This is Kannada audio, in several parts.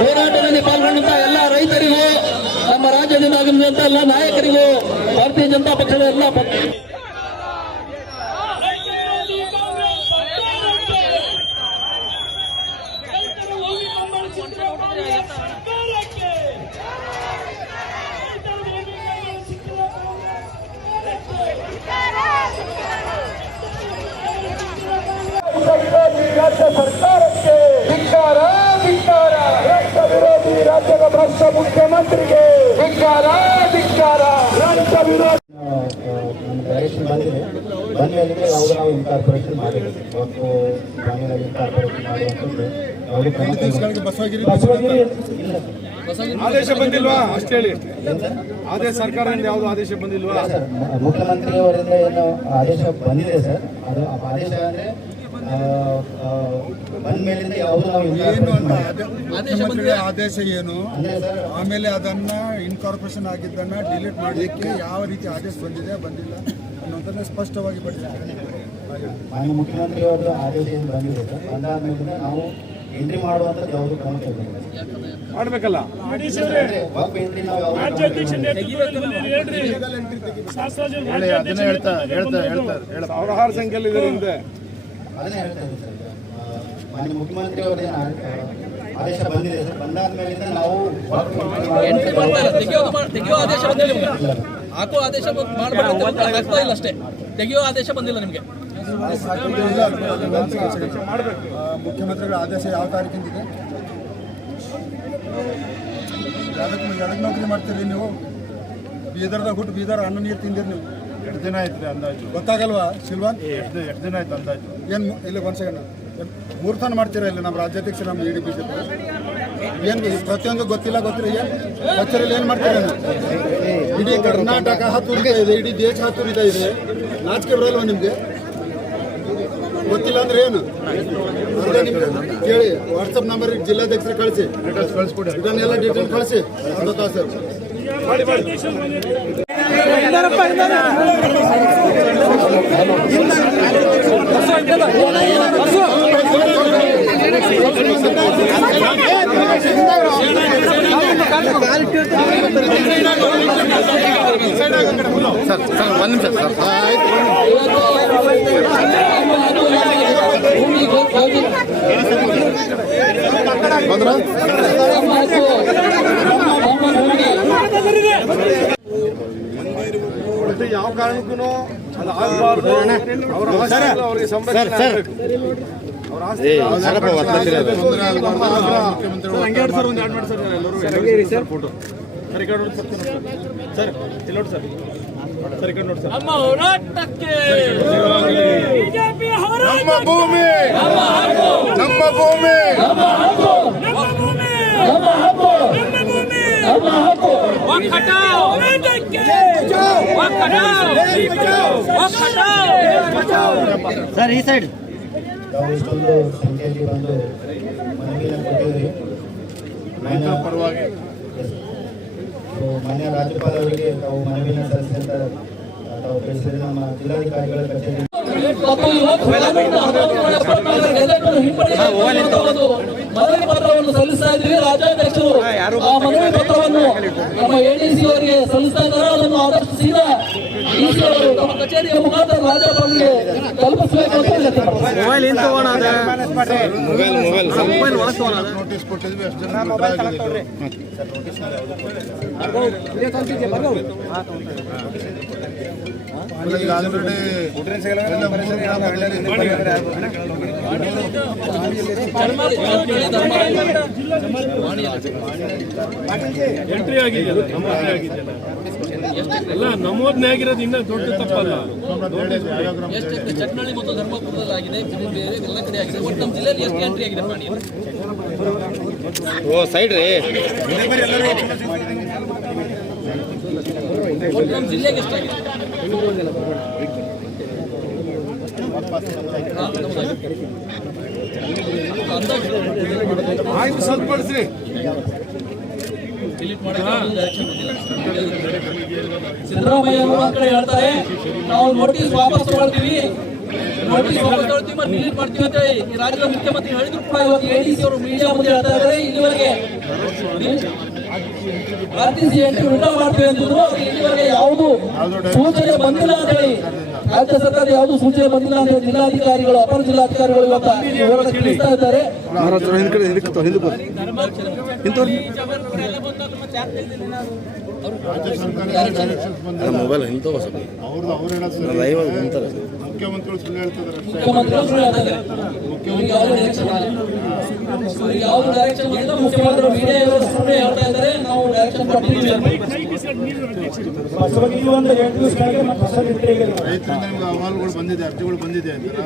ಹೋರಾಟದಲ್ಲಿ ಪಾಲ್ಗೊಂಡಂತ ಎಲ್ಲ ರೈತರಿಗೂ, ನಮ್ಮ ರಾಜ್ಯದಿಂದ ಆಗಮಿಸಿದಂತ ಎಲ್ಲ ನಾಯಕರಿಗೂ, ಭಾರತೀಯ ಜನತಾ ಪಕ್ಷದ ಎಲ್ಲ ರಾಜ್ಯ ಸರ್ಕಾರಕ್ಕೆ ಧಿಕ್ಕಾರ, ಧಿಕ್ಕಾರ. ರಾಷ್ಟ್ರ ವಿರೋಧಿ ರಾಜ್ಯದ ಭ್ರಷ್ಟ ಮುಖ್ಯಮಂತ್ರಿಗೆ ಧಿಕ್ಕಾರ, ಧಿಕ್ಕಾರ. ರಾಷ್ಟ್ರ ವಿರೋಧಿ ಬಂದಿದೆ. ಬಂದ ಮೇಲೆ ಯಾವುದು ನಾವು ಇನ್ಕಾರ್ಪೊರೇಷನ್ ಮಾಡಿದ್ವಿ. ಇವತ್ತು ಗ್ರಾಮೀಣ ಇನ್ಕಾರ್ಪೊರೇಷನ್ ಮಾಡುವಂಥದ್ದು ಯಾವುದು ಆದೇಶ ಬಂದಿಲ್ವಾ ಅಷ್ಟೇ ಹೇಳಿ. ಆದೇಶ ಸರ್ಕಾರದಿಂದ ಯಾವುದು ಆದೇಶ ಬಂದಿಲ್ವಾ? ಮುಖ್ಯಮಂತ್ರಿಯವರಿಂದ ಏನು ಆದೇಶ ಬಂದಿದೆ ಸರ್. ಅದು ಆದೇಶ ಅಂದ್ರೆ ಬಂದ ಮೇಲಿಂದ ಯಾವುದು ನಾವು ಏನು ಅಂತ ಮುಖ್ಯಮಂತ್ರಿಗಳ ಆದೇಶ ಏನು, ಆಮೇಲೆ ಅದನ್ನ ಇನ್ಕಾರ್ಪೊರೇಷನ್ ಆಗಿದ್ದನ್ನ ಡಿಲೀಟ್ ಮಾಡಲಿಕ್ಕೆ ಯಾವ ರೀತಿ ಆದೇಶ ಬಂದಿದೆ ಬಂದಿಲ್ಲ ಅನ್ನೋದನ್ನ ಸ್ಪಷ್ಟವಾಗಿ ಪಡಿಸಿದ್ದಾರೆ. ಮಾನ್ಯ ಮುಖ್ಯಮಂತ್ರಿಯವರ ಆದೇಶ ಏನು ಬಂದಿದೆ ಸರ್. ಬಂದಾದ ಮೇಲಿಂದ ನಾವು ಎಂಟ್ರಿ ಮಾಡುವಂಥದ್ದು ಯಾವುದು ಕ್ರಮ ಮಾಡಬೇಕಲ್ಲ. ಅದನ್ನ ಹೇಳ್ತಾ ಸಾವಿರಾರು ಸಂಖ್ಯೆಯಲ್ಲಿ ಇದೆ ಹಿಂದೆ. ಅದನ್ನೇ ಹೇಳ್ತಾ ಇದ್ದೀವಿ ಸರ್. ಮಾನ್ಯ ಮುಖ್ಯಮಂತ್ರಿಯವರ ಆದೇಶ ಬಂದಿದೆ ಸರ್. ಬಂದಾದ ಮೇಲಿಂದ ನಾವು ತೆಗೆಯೋ ಆದೇಶ ಬಂದಿಲ್ಲ, ಹಾಕೋ ಆದೇಶ ಮಾಡ್ತಾ ಇಲ್ಲ ಅಷ್ಟೇ. ತೆಗೆಯೋ ಆದೇಶ ಬಂದಿಲ್ಲ ನಿಮಗೆ. ಮುಖ್ಯಮಂತ್ರಿಗಳ ಆದೇಶ ಯಾವ ತಾರೀಕಿಂದಿದೆ? ಯಾವ್ದಕ್ಕೆ ನೌಕರಿ ಮಾಡ್ತೀರಿ ನೀವು? ಬೀದರ್ದಾಗ ಹುಟ್ಟು ಬೀದರ್ ಅನ್ನ ನೀರು ತಿಂದಿರಿ ನೀವು. ಎಷ್ಟು ದಿನ ಆಯ್ತು ಅಂದಾಜು ಗೊತ್ತಾಗಲ್ವಾ ಶಿಲ್ವಾನ್? ಎಷ್ಟು ದಿನ ಆಯ್ತು ಅಂದಾಜು? ಏನು ಇಲ್ಲಿ ಒಂದು ಸೆಕೆಂಡ್, 3 ತಾನು ಮಾಡ್ತೀರಾ ಇಲ್ಲಿ ನಮ್ಮ ರಾಜ್ಯಾಧ್ಯಕ್ಷ ನಮ್ಮ ಇಡಿ ಬಿಜೆಪಿ ಏನು ಪ್ರತಿಯೊಂದು ಗೊತ್ತಿಲ್ಲ ಗೊತ್ತಿಲ್ಲ ಏನು ಗೊತ್ತಿರಲಿ ಏನು ಮಾಡ್ತೀರಾ? ಇಡೀ ಕರ್ನಾಟಕ ಹತ್ತುರಿತಾ ಇದೆ, ಇಡೀ ದೇಶ ಹತ್ತುರಿತಾ ಇದೆ. ನಾಚಿಕೆ ಬರಲ್ವಾ ನಿಮಗೆ? ಗೊತ್ತಿಲ್ಲ ಅಂದ್ರೆ ಏನು ಅರ್ಧ ನಿಮ್ಗೆ ಕೇಳಿ. ವಾಟ್ಸಪ್ ನಂಬರ್ ಜಿಲ್ಲಾಧ್ಯಕ್ಷರು ಕಳಿಸಿ, ಇದನ್ನೆಲ್ಲ ಡೀಟೇಲ್ ಕಳಿಸಿ. ಅರ್ಧ ತಾಸು ಸರ್ ಒಂದು ನಿಮಿಷ ಸರ್. ಯಾವ ಕಾರಣಕ್ಕೂ ಅದು ಆಗಬಾರ್ದು. ಅವರಿಗೆ ಸಂರಕ್ಷಣೆ ಆಗಬೇಕು. ನಮ್ಮ ಹೋರಾಟಕ್ಕೆ ನಮ್ಮ ಭೂಮಿ, ನಮ್ಮ ಭೂಮಿ, ಸರ್ ಈ ಸೈಡ್ ನಾವು ಇಷ್ಟೊಂದು ಸಂಖ್ಯೆಯಲ್ಲಿ ಬಂದು ಮನವಿಯನ್ನು ಕೊಟ್ಟಿದ್ದೀವಿ. ಪರವಾಗಿ ಮಾನ್ಯ ರಾಜ್ಯಪಾಲ ಅವರಿಗೆ ತಾವು ಮನವಿಯನ್ನು ಸಲ್ಲಿಸಿದಂತ ತಾವು ತಿಳಿಸಿದರೆ ನಮ್ಮ ಜಿಲ್ಲಾಧಿಕಾರಿಗಳ ಕಚೇರಿ ಮನವಿ ಪತ್ರವನ್ನು ಸಲ್ಲಿಸ್ತಾ ಇದ್ವಿ. ರಾಜ್ಯಾಧ್ಯಕ್ಷರು ಆ ಮನವಿ ಪತ್ರವನ್ನು ನಮ್ಮ ಎಡಿಸಿ ಅವರಿಗೆ ಸಲ್ಲಿಸ್ತಾ ಇದ್ದಾರೆ. ಅದನ್ನು ಆದಷ್ಟು ಸೀದಾ ಡಿಸಿ ಅವರು ನಮ್ಮ ಕಚೇರಿಯ ಮುಖಾಂತರ ರಾಜ್ಯಪಾಲರಿಗೆ ತಲುಪಿಸಬೇಕು ಅಂತ ನೋಟಿಸ್ ಕೊಟ್ಟಿದ್ವಿ. ಅಷ್ಟು ಜನ ಎಂಟ್ರಿ ಆಗಿದೆ ಎಲ್ಲ ನಮೂದನೆ ಆಗಿರೋದು ಇನ್ನೂ ದೊಡ್ಡ ತಪ್ಪಲ್ಲ. ಚಟ್ನಳ್ಳಿ ಮತ್ತು ಧರ್ಮಪುರದಲ್ಲಿ ಆಗಿದೆ, ಎಲ್ಲ ಕಡೆ ಆಗಿದೆ. ಒಟ್ಟು ನಮ್ಮ ಜಿಲ್ಲೆಯಲ್ಲಿ ಎಷ್ಟು ಎಂಟ್ರಿ ಆಗಿದೆ ಪ್ರಾಣಿ? ಓ ಸೈಡ್ ರೀ. ನಮ್ಮ ಜಿಲ್ಲೆಗೆ ಎಷ್ಟಾಗಿದೆ? ಆಯ್ತು ಸರಿಪಡಿಸ್ರಿ. ಸಿದ್ದರಾಮಯ್ಯ ಅವರು ಕಡೆ ಹೇಳ್ತಾರೆ ನಾವು ನೋಟಿಸ್ ವಾಪಸ್ ತಗೊಳ್ತೀವಿ, ನೋಟಿಸ್ ವಾಪಸ್ ತಗೊಳ್ತೀವಿ ಮತ್ತೆ ಡಿಲೀಟ್ ಮಾಡ್ತೀವಿ ಅಂತ ಹೇಳಿ ಈ ರಾಜ್ಯದ ಮುಖ್ಯಮಂತ್ರಿ ಹೇಳಿದ್ರು ಕೂಡ ಇವತ್ತು ಎಡಿಸಿ ಅವರು ಮೀಡಿಯಾ ಮುಂದೆ ಹೇಳ್ತಾ ಇದ್ದಾರೆ. ಇಲ್ಲಿವರೆಗೆ RTC ಎಂಟ್ರಿ ವಿಡ್ರಾ ಮಾಡ್ತೀವಿ ಅಂತಿದ್ರು. ಇಲ್ಲಿವರೆಗೆ ಯಾವುದು ಸೂಚನೆ ಬಂದಿಲ್ಲ ಅಂತ ಹೇಳಿ ರಾಜ್ಯ ಸರ್ಕಾರ ಯಾವುದು ಸೂಚನೆ ಬಂದಿಲ್ಲ ಅಂತ ಹೇಳಿ ಜಿಲ್ಲಾಧಿಕಾರಿಗಳು ಅಪರ ಜಿಲ್ಲಾಧಿಕಾರಿಗಳು ಇವತ್ತು ವಿವರ ತಿಳಿಸ್ತಾ ಇದ್ದಾರೆ. ಮುಖ್ಯಮಂತ್ರಿಗಳು ಸುಳ್ಳು ಹೇಳ್ತಿದ್ದಾರೆ. ಮುಖ್ಯಮಂತ್ರಿಗಳು ಸುಳ್ಳು ಹೇಳ್ತಾರೆ. ಇವ್ರಿಗೆ ಯಾವುದು ಡೈರೆಕ್ಷನ್ ಮಾಡಿಲ್ಲ. ಮುಖ್ಯಮಂತ್ರಿಗಳು ಮೀಡಿಯಾ ಸುಳ್ಳು ಹೇಳ್ತಾ ಇದ್ದಾರೆ. ನಾವು ಡೈರೆಕ್ಷನ್ ಕೊಟ್ಟಿದ್ದೀವಿ. ರೈತರಿಂದ ನಿಮ್ಗೆ ಅಹವಾಲುಗಳು ಬಂದಿದೆ, ಅರ್ಜಿಗಳು ಬಂದಿದೆ ಅಂತಾರೆ.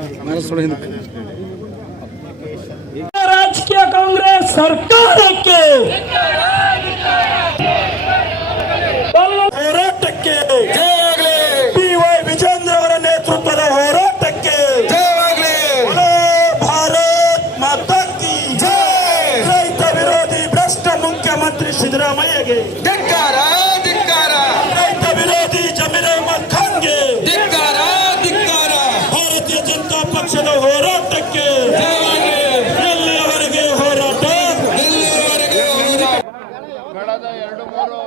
ರಾಜಕೀಯ ಕಾಂಗ್ರೆಸ್ ಸರ್ಕಾರಕ್ಕೆ ಹೋರಾಟಕ್ಕೆ PY ವಿಜೇಂದ್ರ ಅವರ ನೇತೃತ್ವದ ಹೋರಾಟಕ್ಕೆ ಭಾರತ್ ಮಾತಾ ಕಿ ರೈತ ವಿರೋಧಿ ಭ್ರಷ್ಟ ಮುಖ್ಯಮಂತ್ರಿ ಸಿದ್ದರಾಮಯ್ಯಗೆ ರೈತ ವಿರೋಧಿ ಜಮೀರ್ ಅಹ್ಮದ್ ಖಾನ್ಗೆ ಭಾರತೀಯ ಜನತಾ ಪಕ್ಷದ ಹೋರಾಟಕ್ಕೆ ಎಲ್ಲಿಯವರೆಗೆ ಹೋರಾಟ? ಕಳೆದ 2-3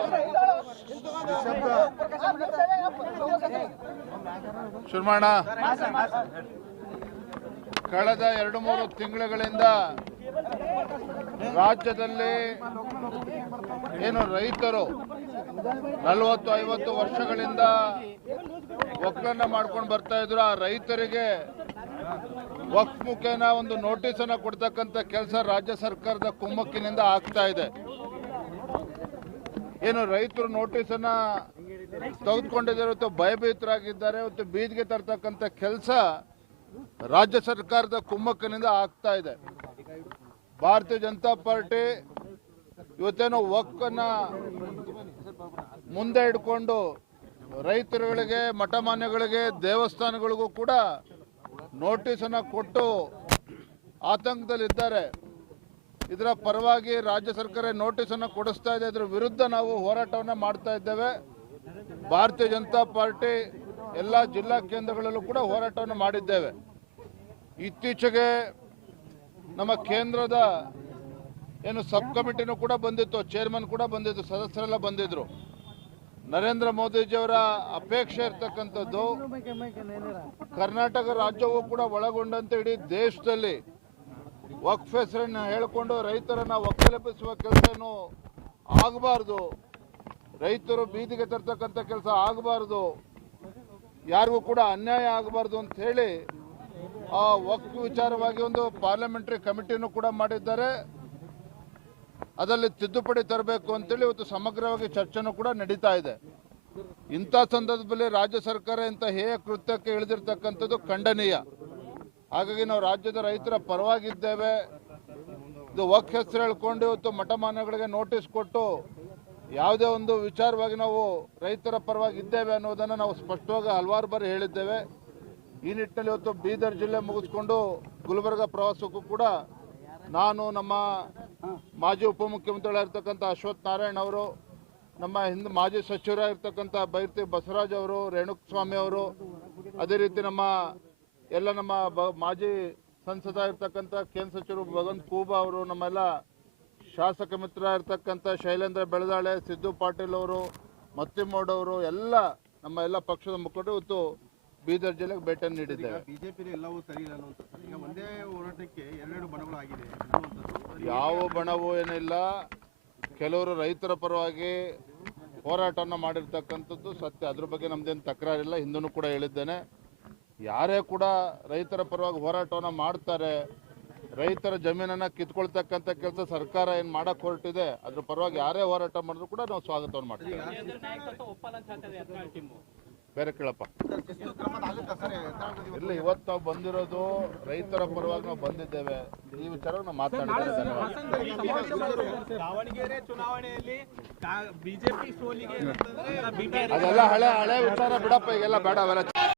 ಶುರುಮಾಣ ಕಳೆದ 2-3 ತಿಂಗಳುಗಳಿಂದ ರಾಜ್ಯದಲ್ಲಿ ಏನು ರೈತರು 40-50 ವರ್ಷಗಳಿಂದ ಒಕ್ಕಲನ್ನ ಮಾಡ್ಕೊಂಡು ಬರ್ತಾ ಇದ್ರು. ಆ ರೈತರಿಗೆ ವಕ್ಫ್ ಮುಖೇನ ಒಂದು ನೋಟಿಸ್ ಅನ್ನ ಕೊಡ್ತಕ್ಕಂಥ ಕೆಲಸ ರಾಜ್ಯ ಸರ್ಕಾರದ ಕುಮ್ಮಕ್ಕಿನಿಂದ ಆಗ್ತಾ ಇದೆ. ಏನು ರೈತರು ನೋಟಿಸ್ ಅನ್ನ ತೆಗೆದುಕೊಂಡಿದ್ದಾರೆ, ಇವತ್ತು ಭಯಭೀತರಾಗಿದ್ದಾರೆ, ಇವತ್ತು ಬೀದಿಗೆ ತರ್ತಕ್ಕಂಥ ಕೆಲಸ ರಾಜ್ಯ ಸರ್ಕಾರದ ಕುಮ್ಮಕ್ಕಿನಿಂದ ಆಗ್ತಾ ಇದೆ. ಭಾರತೀಯ ಜನತಾ ಪಾರ್ಟಿ ಇವತ್ತೇನೋ ವಕ್ಫನ್ನ ಮುಂದೆ ಇಟ್ಕೊಂಡು ರೈತರುಗಳಿಗೆ, ಮಠಮಾನ್ಯಗಳಿಗೆ, ದೇವಸ್ಥಾನಗಳಿಗೂ ಕೂಡ ನೋಟಿಸ್ ಅನ್ನ ಕೊಟ್ಟು ಆತಂಕದಲ್ಲಿದ್ದಾರೆ. ಇದರ ಪರವಾಗಿ ರಾಜ್ಯ ಸರ್ಕಾರ ನೋಟಿಸ್ ಅನ್ನು ಕೊಡಿಸ್ತಾ ಇದೆ. ಇದರ ವಿರುದ್ಧ ನಾವು ಹೋರಾಟವನ್ನ ಮಾಡ್ತಾ ಇದ್ದೇವೆ. ಭಾರತೀಯ ಜನತಾ ಪಾರ್ಟಿ ಎಲ್ಲ ಜಿಲ್ಲಾ ಕೇಂದ್ರಗಳಲ್ಲೂ ಕೂಡ ಹೋರಾಟವನ್ನು ಮಾಡಿದ್ದೇವೆ. ಇತ್ತೀಚೆಗೆ ನಮ್ಮ ಕೇಂದ್ರದ ಏನು ಸಬ್ ಕಮಿಟಿನೂ ಕೂಡ ಬಂದಿತ್ತು, ಚೇರ್ಮನ್ ಕೂಡ ಬಂದಿದ್ದು, ಸದಸ್ಯರೆಲ್ಲ ಬಂದಿದ್ರು. ನರೇಂದ್ರ ಮೋದಿಜಿಯವರ ಅಪೇಕ್ಷೆ ಇರ್ತಕ್ಕಂಥದ್ದು ಕರ್ನಾಟಕ ರಾಜ್ಯವೂ ಕೂಡ ಒಳಗೊಂಡಂತೆ ಇಡೀ ದೇಶದಲ್ಲಿ ವಕ್ಫ್ ಹೆಸರನ್ನು ಹೇಳಿಕೊಂಡು ರೈತರನ್ನ ಒಕ್ಕಲೆಬ್ಬಿಸುವ ಕೆಲಸ ಏನು ಆಗಬಾರ್ದು, ರೈತರು ಬೀದಿಗೆ ತರ್ತಕ್ಕಂಥ ಕೆಲಸ ಆಗಬಾರ್ದು, ಯಾರಿಗೂ ಕೂಡ ಅನ್ಯಾಯ ಆಗಬಾರ್ದು ಅಂತ ಹೇಳಿ ಆ ವಕ್ಫ್ ವಿಚಾರವಾಗಿ ಒಂದು ಪಾರ್ಲಿಮೆಂಟರಿ ಕಮಿಟಿನೂ ಕೂಡ ಮಾಡಿದ್ದಾರೆ. ಅದರಲ್ಲಿ ತಿದ್ದುಪಡಿ ತರಬೇಕು ಅಂತೇಳಿ ಇವತ್ತು ಸಮಗ್ರವಾಗಿ ಚರ್ಚೆನೂ ಕೂಡ ನಡೀತಾ ಇದೆ. ಇಂಥ ಸಂದರ್ಭದಲ್ಲಿ ರಾಜ್ಯ ಸರ್ಕಾರ ಇಂಥ ಹೇಯ ಕೃತ್ಯಕ್ಕೆ ಇಳಿದಿರ್ತಕ್ಕಂಥದ್ದು ಖಂಡನೀಯ. ಹಾಗಾಗಿ ನಾವು ರಾಜ್ಯದ ರೈತರ ಪರವಾಗಿದ್ದೇವೆ. ಇದು ವಕ್ಫ್ ಹೆಸರು ಹೇಳ್ಕೊಂಡು ಇವತ್ತು ಮಠಮಾನ್ಯಗಳಿಗೆ ನೋಟಿಸ್ ಕೊಟ್ಟು ಯಾವುದೇ ಒಂದು ವಿಚಾರವಾಗಿ ನಾವು ರೈತರ ಪರವಾಗಿದ್ದೇವೆ ಅನ್ನೋದನ್ನು ನಾವು ಸ್ಪಷ್ಟವಾಗಿ ಹಲವಾರು ಬಾರಿ ಹೇಳಿದ್ದೇವೆ. ಈ ನಿಟ್ಟಿನಲ್ಲಿ ಇವತ್ತು ಬೀದರ್ ಜಿಲ್ಲೆ ಮುಗಿಸ್ಕೊಂಡು ಗುಲ್ಬರ್ಗ ಪ್ರವಾಸಕ್ಕೂ ಕೂಡ ನಾನು, ನಮ್ಮ ಮಾಜಿ ಉಪಮುಖ್ಯಮಂತ್ರಿಗಳಾಗಿರ್ತಕ್ಕಂಥ ಅಶ್ವಥ್ ನಾರಾಯಣ್ ಅವರು, ನಮ್ಮ ಹಿಂದೆ ಮಾಜಿ ಸಚಿವರಾಗಿರ್ತಕ್ಕಂಥ ಬೈರ್ತಿ ಬಸವರಾಜ್ ಅವರು, ರೇಣುಕಸ್ವಾಮಿ ಅವರು, ಅದೇ ರೀತಿ ನಮ್ಮ ಮಾಜಿ ಸಂಸದ ಇರ್ತಕ್ಕಂಥ ಕೇಂದ್ರ ಸಚಿವರು ಭಗವಂತ್ ಖೂಬಾ ಅವರು, ನಮ್ಮೆಲ್ಲ ಶಾಸಕ ಮಿತ್ರ ಇರ್ತಕ್ಕಂಥ ಶೈಲೇಂದ್ರ ಬೆಳದಾಳೆ, ಸಿದ್ದು ಪಾಟೀಲ್ ಅವರು, ಮತ್ತಿಮೋಡ್ ಅವರು, ನಮ್ಮ ಎಲ್ಲ ಪಕ್ಷದ ಮುಖಂಡರು ಇವತ್ತು ಬೀದರ್ ಜಿಲ್ಲೆಗೆ ಭೇಟಿಯನ್ನು ನೀಡಿದ್ದೇವೆ. ಬಿಜೆಪಿ ಎಲ್ಲವೂ ಸರಿ ಇಲ್ಲ ಅಂತ ಈಗ ಒಂದೇ ಹೋರಾಟಕ್ಕೆ 2 ಬಣಗಳು ಆಗಿದೆ. ಯಾವ ಬಣವೂ ಏನಿಲ್ಲ. ಕೆಲವರು ರೈತರ ಪರವಾಗಿ ಹೋರಾಟವನ್ನು ಮಾಡಿರ್ತಕ್ಕಂಥದ್ದು ಸತ್ಯ. ಅದ್ರ ಬಗ್ಗೆ ನಮ್ದೇನು ತಕರಾರಿಲ್ಲ. ಹಿಂದೂ ಕೂಡ ಹೇಳಿದ್ದೇನೆ, ಯಾರೇ ಕೂಡ ರೈತರ ಪರವಾಗಿ ಹೋರಾಟವನ್ನು ಮಾಡ್ತಾರೆ, ರೈತರ ಜಮೀನನ್ನು ಕಿತ್ಕೊಳ್ತಕ್ಕಂಥ ಕೆಲಸ ಸರ್ಕಾರ ಏನು ಮಾಡಕ್ಕೆ ಹೊರಟಿದೆ, ಅದ್ರ ಪರವಾಗಿ ಯಾರೇ ಹೋರಾಟ ಮಾಡಿದ್ರು ಕೂಡ ನಾವು ಸ್ವಾಗತವನ್ನು ಮಾಡ್ತೀವಿ. ಬೇರೆ ಕೇಳಪ್ಪ ಇಲ್ಲ, ಇವತ್ತು ನಾವು ಬಂದಿರೋದು ರೈತರ ಪರವಾಗಿ ನಾವು ಬಂದಿದ್ದೇವೆ. ಈ ವಿಚಾರ ನಾವು ಮಾತಾಡಿದ್ದೇವೆ. ದಾವಣಗೆರೆ ಚುನಾವಣೆಯಲ್ಲಿ ಬಿಜೆಪಿ ಸೋಲಿಗೆ ಅದೆಲ್ಲ ಹಳೆ ವಿಚಾರ ಬಿಡಪ್ಪ, ಈಗೆಲ್ಲ ಬೇಡ ಅವೆಲ್ಲ.